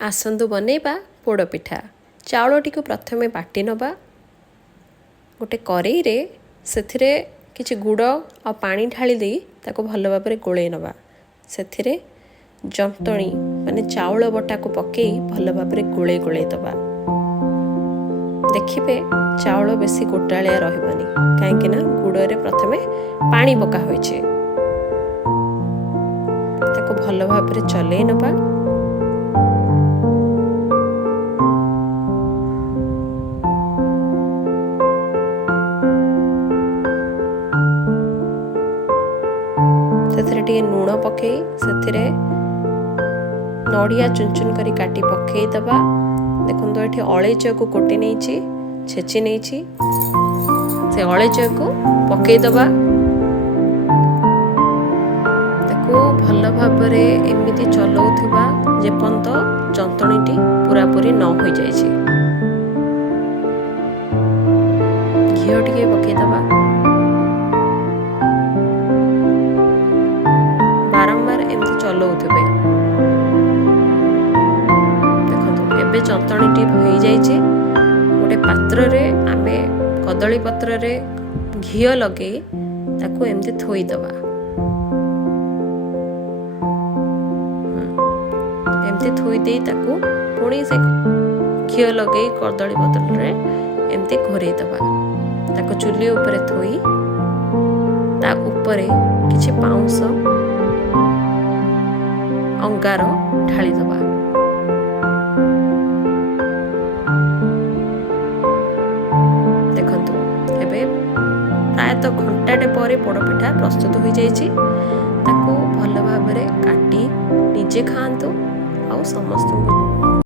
आसंतु बनेबा पोड़पिठा। चाउलटी को प्रथमे बाटी नबा। गोटे करेई रे सेथिरे किछि गुड़ आ पानी ढाली दे ताको भल भाबरे गोळेई नबा। सेथिरे जंतणी माने चाउल बटा को पकेई भल भाबरे गोळेई गोळेई दबा। देखिबे चाउल बेसी गोटाळिया रहबनी काहेकि ना गुड़ रे प्रथमे पानी पका होइछे। ताको भल भाबरे चलेई नबा। सेथिरे टिके लूण पकई सेथिरे नड़िया चुन चुन करी काटी पकई दबा। देखो तो ये अलैच को कोटी नहीं छेची नहीं से अलैच को पकई दबा। ताको भल भाबरे एमिति चलाउथिबा जेपंत जंतणीटी पूरा पूरी न हो जाइछि। घिओ टिके पकई दबा। बारंबार एमती चलाउथिबे। देखो एबे जंतणीटी हो जाइछि। गोटे पात्र रे आमे कदली पत्र रे घिओ लगे ताको एमती थोई दबा। एमती थोई दे ताको पुणी से घिओ लगे कदली पत्र रे एमती घोरे दबा। ताको चुली ऊपर थोई ता ऊपर किछि पाउंस अंगार ढाली दबा। देखंतु एबे प्रायतः घंटाटे पर पोड़पिठा प्रस्तुत हो जाइछि। ताको भल भाबरे काटी निजे खांतु आ समस्त